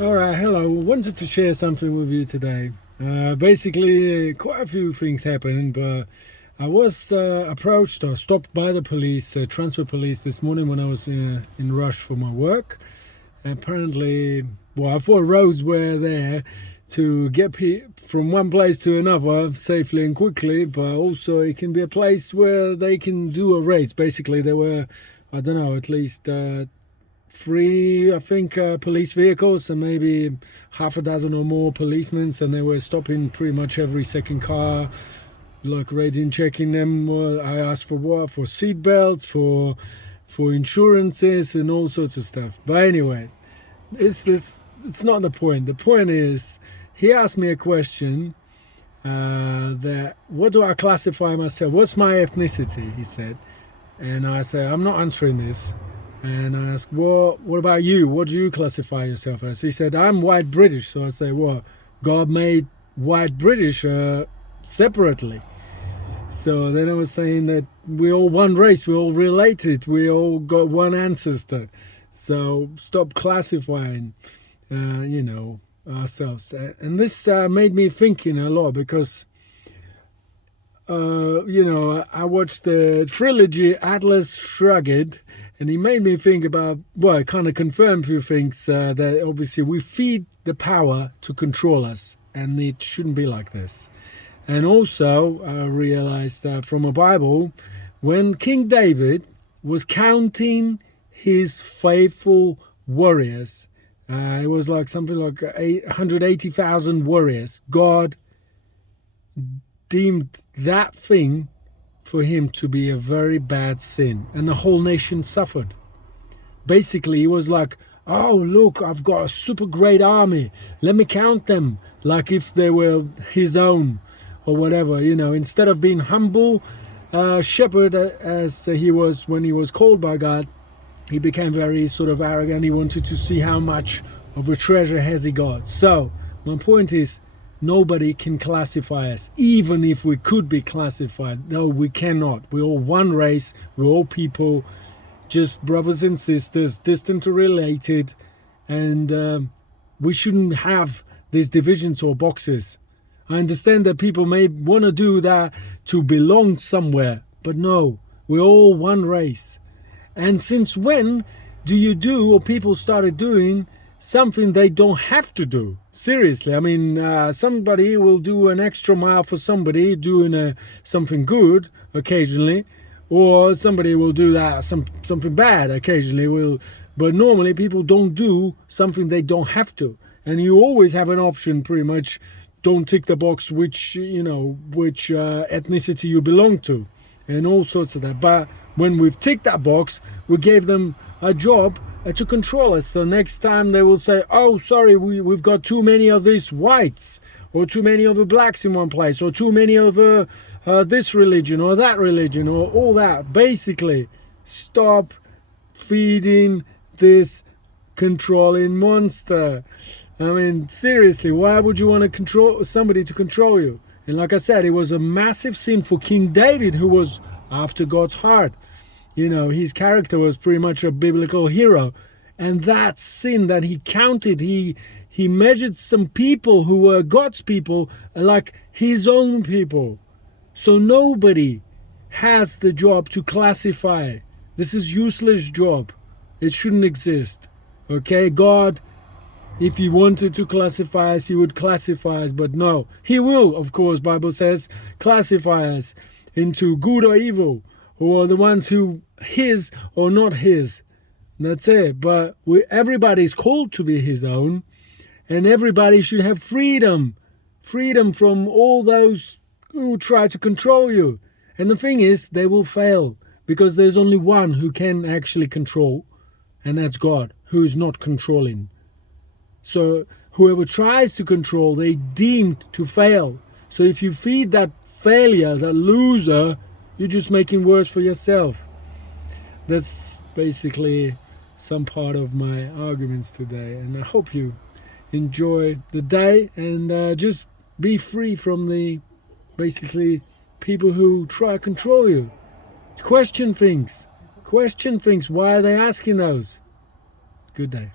All right, hello. Wanted to share something with you today. Basically, quite a few things happened, but I was approached or stopped by the police, transfer police, this morning when I was in rush for my work. Apparently, well, I thought roads were there to get from one place to another safely and quickly, but also it can be a place where they can do a race. Basically, there were, I don't know, at least three, I think, police vehicles and maybe half a dozen or more policemen, and they were stopping pretty much every second car, like raiding, checking them. I asked for what? For seat belts, for insurances and all sorts of stuff. But anyway, it's not the point. The point is, he asked me a question that what do I classify myself? What's my ethnicity? He said, and I said I'm not answering this. And I asked, well, what about you? What do you classify yourself as? He said, I'm white British. So I say, well, God made white British separately. So then I was saying that we're all one race, we're all related, we all got one ancestor. So stop classifying, ourselves. And this made me thinking a lot because, I watched the trilogy Atlas Shrugged, and he made me think about, well, it kind of confirmed a few things, that obviously we feed the power to control us, and it shouldn't be like this. And also, I realized from a Bible, when King David was counting his faithful warriors, it was like something like 180,000 warriors. God deemed that thing for him to be a very bad sin, and the whole nation suffered. Basically, he was like, oh, look, I've got a super great army. Let me count them like if they were his own or whatever, instead of being humble shepherd as he was when he was called by God, he became very sort of arrogant. He wanted to see how much of a treasure has he got. So my point is, nobody can classify us, even if we could be classified. No, we cannot. We're all one race. We're all people, just brothers and sisters, distant or related. And we shouldn't have these divisions or boxes. I understand that people may want to do that to belong somewhere, but no, we're all one race. And since when do you do, or people started doing, something they don't have to do? Seriously, I mean, somebody will do an extra mile for somebody doing something good occasionally, or somebody will do that something bad occasionally. But normally people don't do something they don't have to, and you always have an option. Pretty much, don't tick the box which ethnicity you belong to, and all sorts of that. But when we've ticked that box, we gave them a job to control us. So next time they will say, oh, sorry, we've got too many of these whites, or too many of the blacks in one place, or too many of this religion or that religion, or all that. Basically, stop feeding this controlling monster. I mean, seriously, why would you want to control somebody to control you? And like I said, it was a massive sin for King David, who was after God's heart. His character was pretty much a biblical hero. And that sin that he counted, he measured some people who were God's people like his own people. So nobody has the job to classify. This is useless job. It shouldn't exist. Okay, God, if he wanted to classify us, he would classify us. But no, he will, of course, Bible says, classify us into good or evil, or the ones who his or not his. That's it. But everybody's called to be his own, and everybody should have freedom from all those who try to control you. And the thing is, they will fail, because there's only one who can actually control, and that's God, who is not controlling. So whoever tries to control, they deemed to fail. So if you feed that failure, that loser, you're just making worse for yourself. That's basically some part of my arguments today, and I hope you enjoy the day, and just be free from the basically people who try to control you. Question things. Why are they asking those? Good day.